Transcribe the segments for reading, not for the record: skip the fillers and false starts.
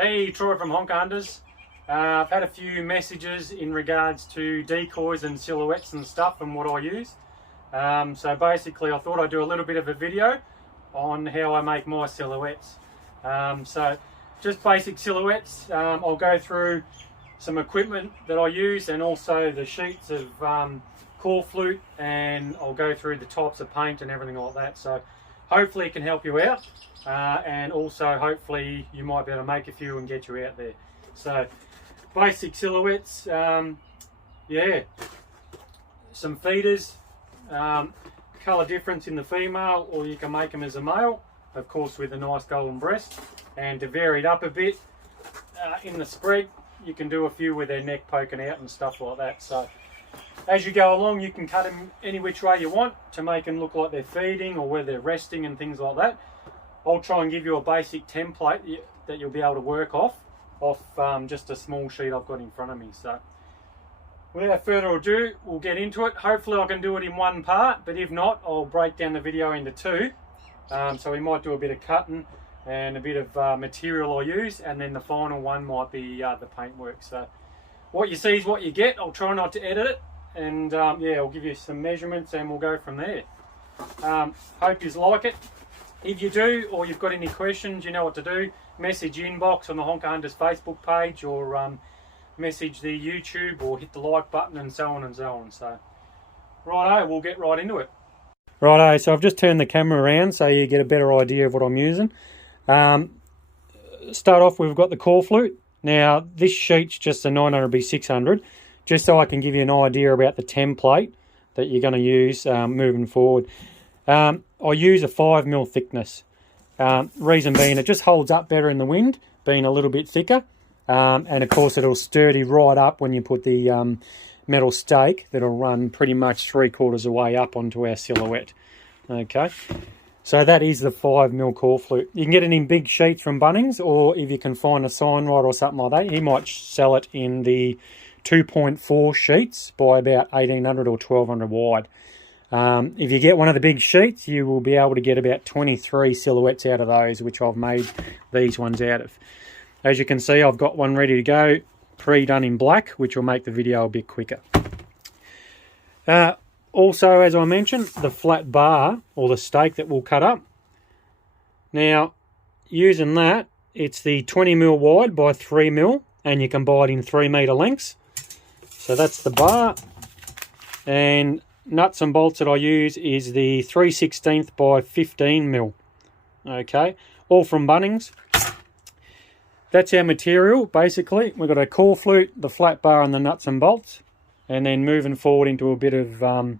Hey, Troy from Honker Hunters. I've had a few messages in regards to decoys and silhouettes and stuff and what I use. So basically I thought I'd do a little bit of a video on how I make my silhouettes. So just basic silhouettes. I'll go through some equipment that I use and also the sheets of core flute, and I'll go through the types of paint and everything like that. So hopefully it can help you out. And also hopefully you might be able to make a few and get you out there. So basic silhouettes, yeah, some feeders, colour difference in the female, or you can make them as a male, of course with a nice golden breast. And to vary it up a bit in the spread, you can do a few with their neck poking out and stuff like that. So as you go along, you can cut them any which way you want to make them look like they're feeding or where they're resting and things like that. I'll try and give you a basic template that you'll be able to work off just a small sheet I've got in front of me. So without further ado, we'll get into it. Hopefully I can do it in one part, but if not, I'll break down the video into two. So we might do a bit of cutting and a bit of material I use, and then the final one might be the paintwork. So what you see is what you get. I'll try not to edit it, and yeah, I'll give you some measurements and we'll go from there. Hope you like it. If you do, or you've got any questions, you know what to do. Message inbox on the Honker Hunters Facebook page, or message the YouTube, or hit the like button, and so on and so on. So righto, we'll get right into it. Righto, so I've just turned the camera around so you get a better idea of what I'm using. Start off, we've got the core flute. Now this sheet's just a 900x600, just so I can give you an idea about the template that you're going to use moving forward. I use a 5mm thickness. Reason being, it just holds up better in the wind, being a little bit thicker. And of course it'll sturdy right up when you put the metal stake that'll run pretty much 3/4 of the way up onto our silhouette. Okay, so that is the 5mm core flute. You can get it in big sheets from Bunnings, or if you can find a sign writer or something like that, you might sell it in the 2.4 sheets by about 1800 or 1200 wide. If you get one of the big sheets, you will be able to get about 23 silhouettes out of those, which I've made these ones out of. As you can see, I've got one ready to go, pre-done in black, which will make the video a bit quicker. Also, as I mentioned, the flat bar, or the stake that we'll cut up. Now, using that, it's the 20mm wide by 3mm, and you can buy it in 3m lengths. So that's the bar. And nuts and bolts that I use is the 3/16 by 15mm. Okay, all from Bunnings. That's our material, basically. We've got a core flute, the flat bar, and the nuts and bolts. And then moving forward into a bit of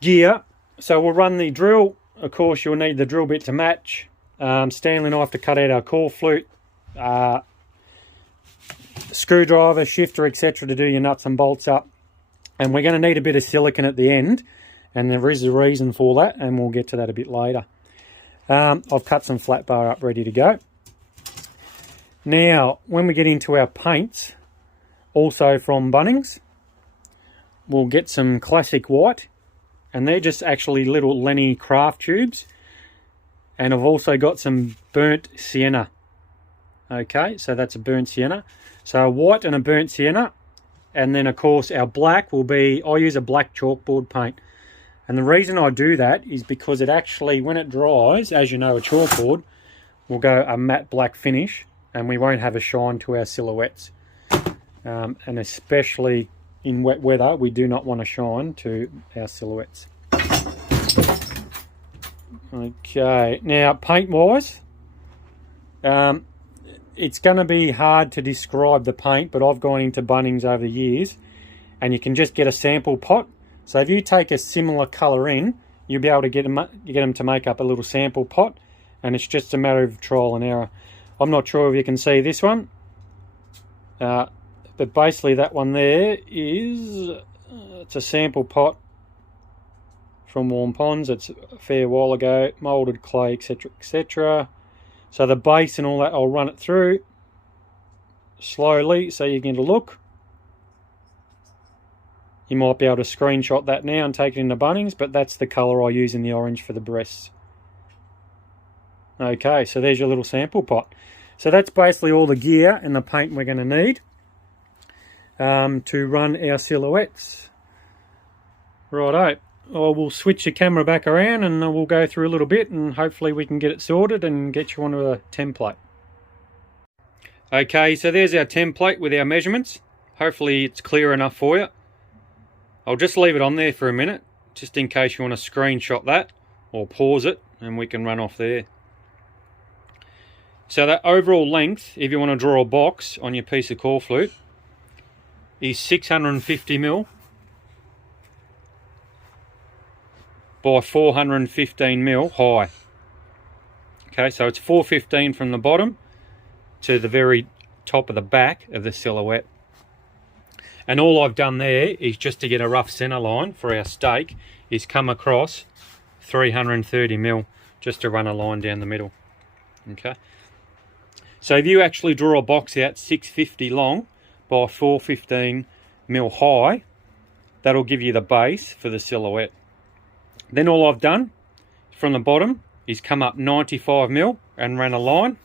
gear. So we'll run the drill. Of course, you'll need the drill bit to match. Stanley knife to cut out our core flute. Screwdriver, shifter, etc. to do your nuts and bolts up. And we're going to need a bit of silicone at the end, and there is a reason for that, and we'll get to that a bit later. I've cut some flat bar up ready to go. Now, when we get into our paints, also from Bunnings, we'll get some classic white, and they're just actually little Lenny craft tubes. And I've also got some burnt sienna. Okay, so that's a burnt sienna. So a white and a burnt sienna. And then, of course, our black will be, I use a black chalkboard paint. And the reason I do that is because it actually, when it dries, as you know, a chalkboard will go a matte black finish, and we won't have a shine to our silhouettes. And especially in wet weather, we do not want to shine to our silhouettes. Okay, now paint-wise, it's going to be hard to describe the paint, but I've gone into Bunnings over the years, and you can just get a sample pot. So if you take a similar colour in, you'll be able to get them to make up a little sample pot, and it's just a matter of trial and error. I'm not sure if you can see this one, but basically that one there is, it's a sample pot from Warm Ponds. It's a fair while ago, moulded clay, etc, etc. So the base and all that, I'll run it through slowly so you can get a look. You might be able to screenshot that now and take it into Bunnings, but that's the colour I use in the orange for the breasts. Okay, so there's your little sample pot. So that's basically all the gear and the paint we're going to need to run our silhouettes. Righto, I will switch the camera back around and we'll go through a little bit and hopefully we can get it sorted and get you onto a template. Okay, so there's our template with our measurements. Hopefully it's clear enough for you. I'll just leave it on there for a minute, just in case you want to screenshot that or pause it and we can run off there. So that overall length, if you want to draw a box on your piece of core flute, is 650mm by 415mm high. Okay, so it's 415 from the bottom to the very top of the back of the silhouette. And all I've done there is just to get a rough center line for our stake is come across 330mm just to run a line down the middle. Okay, so if you actually draw a box out 650 long by 415mm high, that'll give you the base for the silhouette. Then all I've done from the bottom is come up 95mm and ran a line,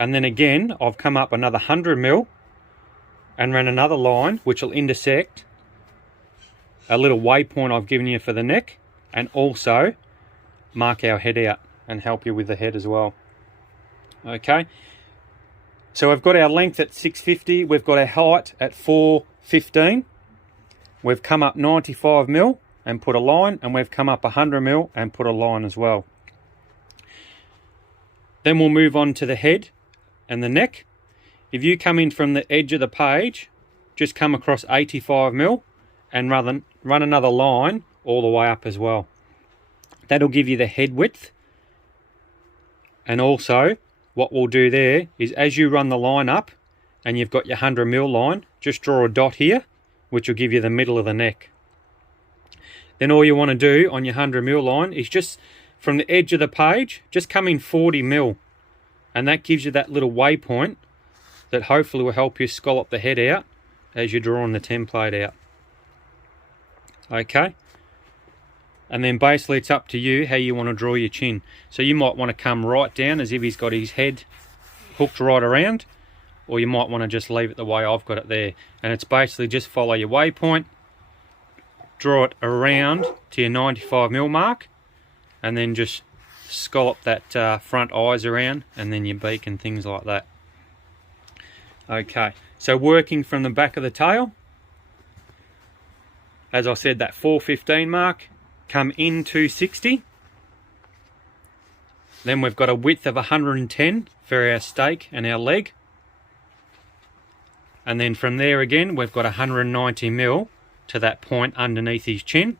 and then again I've come up another 100mm and ran another line which will intersect a little waypoint I've given you for the neck, and also mark our head out and help you with the head as well. Okay, so we've got our length at 650, we've got our height at 415, we've come up 95mm and put a line, and we've come up 100mm and put a line as well. Then we'll move on to the head and the neck. If you come in from the edge of the page, just come across 85mm and run another line all the way up as well. That'll give you the head width. And also what we'll do there is, as you run the line up and you've got your 100mm line, just draw a dot here which will give you the middle of the neck. Then all you want to do on your 100mm line is just from the edge of the page, just come in 40mm, and that gives you that little waypoint that hopefully will help you scallop the head out as you're drawing the template out. Okay, and then basically it's up to you how you want to draw your chin. So you might want to come right down as if he's got his head hooked right around, or you might want to just leave it the way I've got it there. And it's basically just follow your waypoint, draw it around to your 95mm mark, and then just scallop that front eyes around, and then your beak and things like that. Okay, so working from the back of the tail, as I said, that 415 mark, come in 260. Then we've got a width of 110 for our stake and our leg. And then from there again, we've got 190mm to that point underneath his chin.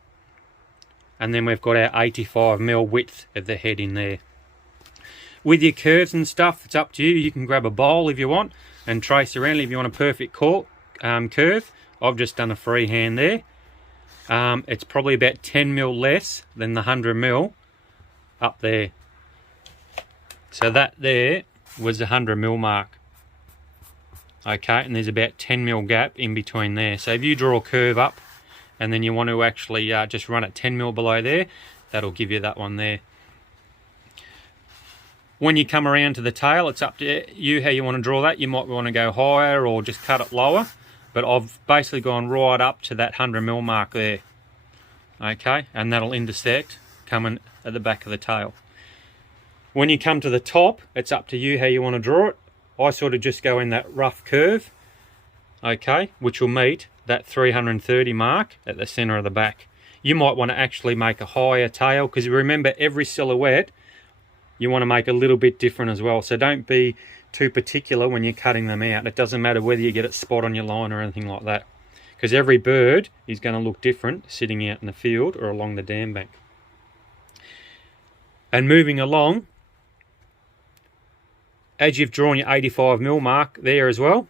And then we've got our 85mm width of the head in there. With your curves and stuff, it's up to you. You can grab a bowl if you want and trace around if you want a perfect curve. I've just done a freehand there. It's probably about 10mm less than the 100mm up there. So that there was the 100mm mark. Okay, and there's about 10mm gap in between there. So if you draw a curve up and then you want to actually just run it 10mm below there, that'll give you that one there. When you come around to the tail, it's up to you how you want to draw that. You might want to go higher or just cut it lower, but I've basically gone right up to that 100mm mark there. Okay, and that'll intersect coming at the back of the tail. When you come to the top, it's up to you how you want to draw it. I sort of just go in that rough curve, okay, which will meet that 330 mark at the center of the back. You might want to actually make a higher tail, because remember, every silhouette you want to make a little bit different as well. So don't be too particular when you're cutting them out. It doesn't matter whether you get it spot on your line or anything like that, because every bird is going to look different sitting out in the field or along the dam bank. And moving along, as you've drawn your 85mm mark there as well,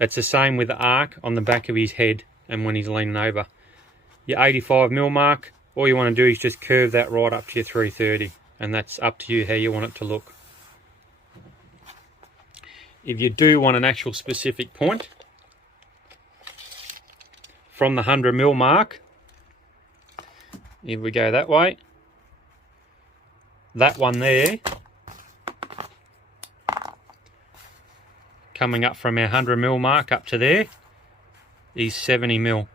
it's the same with the arc on the back of his head and when he's leaning over. Your 85mm mark, all you want to do is just curve that right up to your 330, and that's up to you how you want it to look. If you do want an actual specific point, from the 100mm mark, if we go that way, that one there coming up from our 100mm mark up to there is 70mm.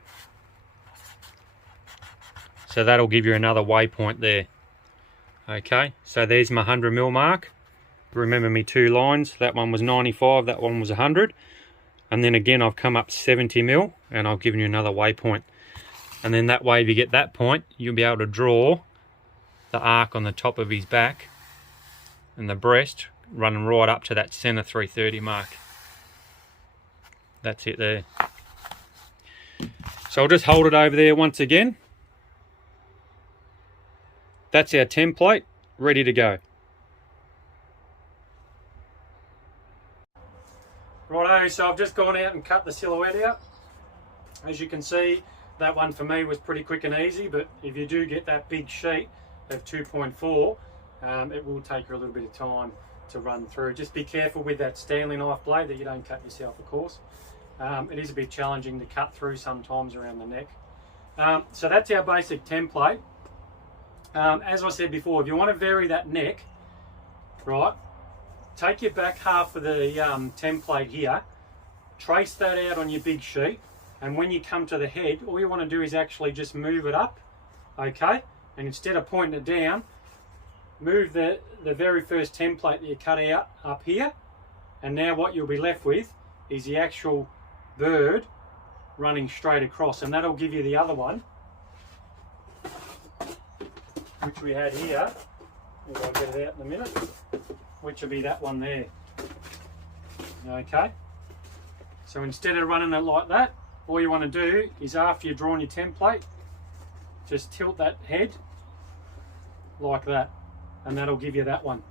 So that'll give you another waypoint there. Okay, so there's my 100mm mark. Remember me two lines, that one was 95, that one was 100. And then again I've come up 70mm and I've given you another waypoint. And then that way if you get that point, you'll be able to draw the arc on the top of his back and the breast running right up to that center 330 mark. That's it there. So I'll just hold it over there once again. That's our template, ready to go. Righto, so I've just gone out and cut the silhouette out. As you can see, that one for me was pretty quick and easy, but if you do get that big sheet of 2.4, it will take you a little bit of time to run through. Just be careful with that Stanley knife blade that you don't cut yourself, of course. It is a bit challenging to cut through sometimes around the neck. So that's our basic template. As I said before, if you want to vary that neck, right, take your back half of the template here, trace that out on your big sheet, and when you come to the head, all you want to do is actually just move it up, okay? And instead of pointing it down, move the very first template that you cut out up here, and now what you'll be left with is the actual bird running straight across, and that'll give you the other one, which we had here. I'll get it out in a minute, which will be that one there. Okay, so instead of running it like that, all you want to do is after you've drawn your template, just tilt that head like that, and that'll give you that one.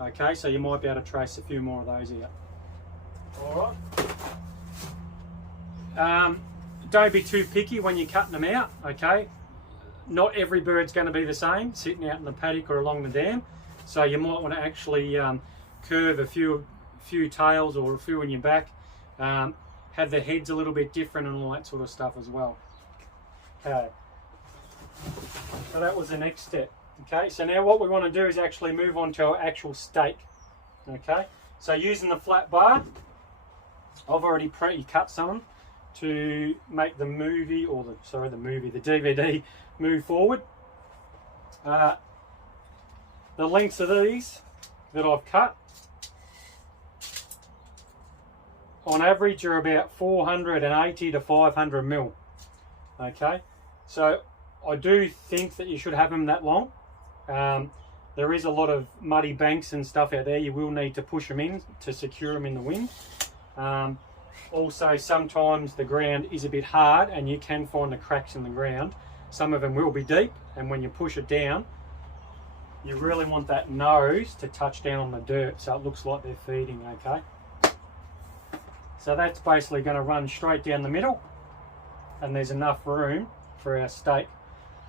Okay, so you might be able to trace a few more of those out. All right. Don't be too picky when you're cutting them out, okay? Not every bird's going to be the same sitting out in the paddock or along the dam, so you might want to actually curve a few tails or a few in your back, have the heads a little bit different and all that sort of stuff as well. Okay, so that was the next step. Okay, so now what we want to do is actually move on to our actual stake. Okay, so using the flat bar, I've already pre-cut some to make the movie, or the DVD move forward. The lengths of these that I've cut on average are about 480 to 500 mil. Okay, so I do think that you should have them that long. There is a lot of muddy banks and stuff out there. You will need to push them in to secure them in the wind. Also, sometimes the ground is a bit hard and you can find the cracks in the ground. Some of them will be deep, and when you push it down, you really want that nose to touch down on the dirt so it looks like they're feeding, okay? So that's basically going to run straight down the middle, and there's enough room for our stake.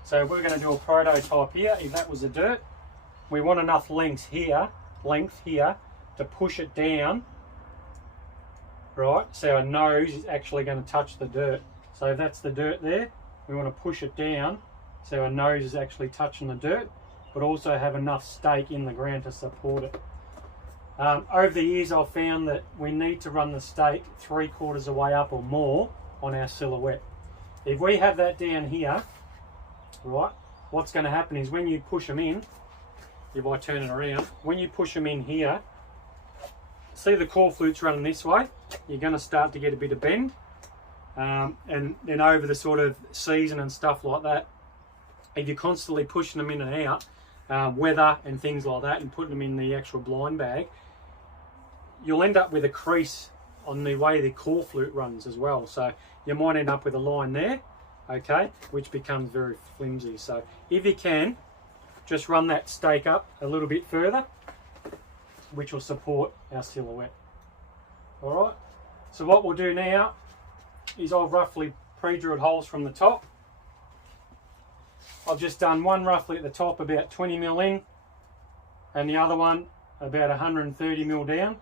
So we're going to do a prototype here. If that was the dirt, we want enough length here to push it down, right? So our nose is actually going to touch the dirt. So if that's the dirt there, we want to push it down so our nose is actually touching the dirt, but also have enough stake in the ground to support it. Over the years, I've found that we need to run the stake 3/4 of the way up or more on our silhouette. If we have that down here, right, what's going to happen is when you push them in, if I turn it around, when you push them in here, see the core flutes running this way, you're going to start to get a bit of bend. And then over the sort of season and stuff like that, if you're constantly pushing them in and out, weather and things like that, and putting them in the actual blind bag, you'll end up with a crease on the way the core flute runs as well. So you might end up with a line there, okay, which becomes very flimsy. So if you can, just run that stake up a little bit further, which will support our silhouette. All right, so what we'll do now is I've roughly pre-drilled holes from the top. I've just done one roughly at the top, about 20 mil in, and the other one about 130 mil down,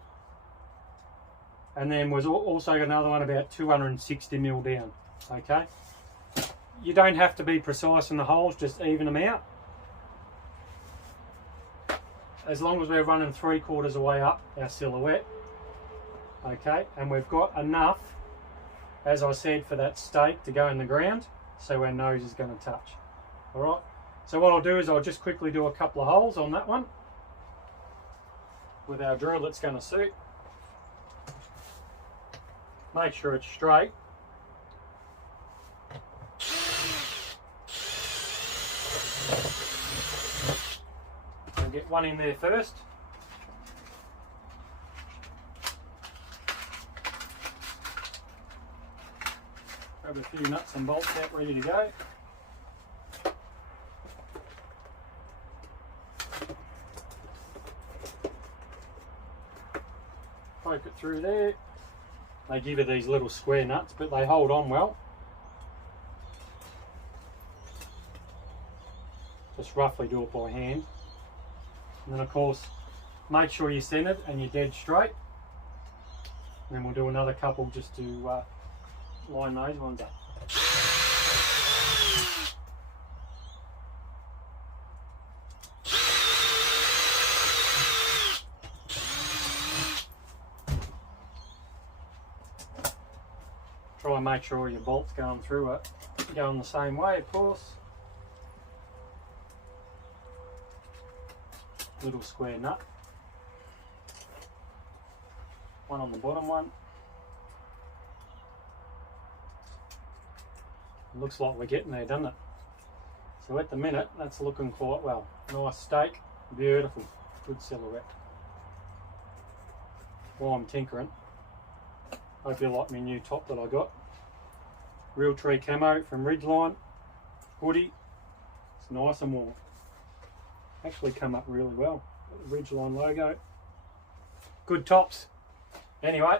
and then was also got another one about 260 mil down. Okay, you don't have to be precise in the holes, just even them out. As long as we're running 3/4 of the way up our silhouette, Okay, and we've got enough, as I said, for that stake to go in the ground, so our nose is going to touch. All right, so what I'll do is I'll just quickly do a couple of holes on that one with our drill that's going to suit. Make sure it's straight. I'll get one in there first. Grab a few nuts and bolts out ready to go. Poke it through there. They give you these little square nuts, but they hold on well. Just roughly do it by hand. And then of course, make sure you're centered and you're dead straight. And then we'll do another couple just to line those ones up. Try and make sure all your bolts going through it going the same way, of course. Little square nut. One on the bottom one. Looks like we're getting there, doesn't it? So at the minute, that's looking quite well. Nice steak, beautiful, good silhouette. While I'm tinkering, hope you like my new top that I got. Real Tree camo from Ridgeline, hoodie. It's nice and warm. Actually come up really well. Got the Ridgeline logo. Good tops. Anyway,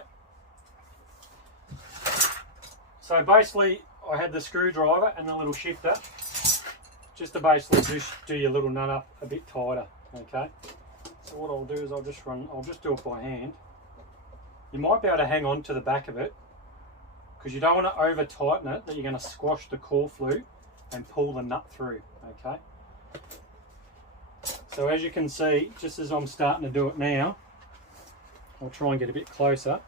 so basically I had the screwdriver and the little shifter just to basically just do your little nut up a bit tighter. Okay, so what I'll do is I'll just do it by hand. You might be able to hang on to the back of it because you don't want to over tighten it that you're going to squash the core flute and pull the nut through. Okay, so as you can see, just as I'm starting to do it now, I'll try and get a bit closer.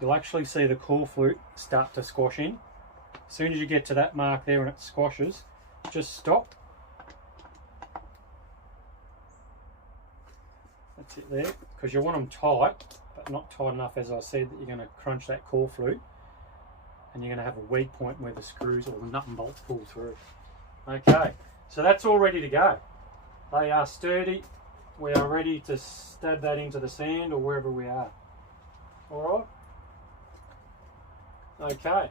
You'll actually see the core flute start to squash in. As soon as you get to that mark there and it squashes, just stop. That's it there, because you want them tight, but not tight enough, as I said, that you're going to crunch that core flute and you're going to have a weak point where the screws or the nut and bolts pull through. Okay, so that's all ready to go. They are sturdy. We are ready to stab that into the sand or wherever we are. All right? Okay.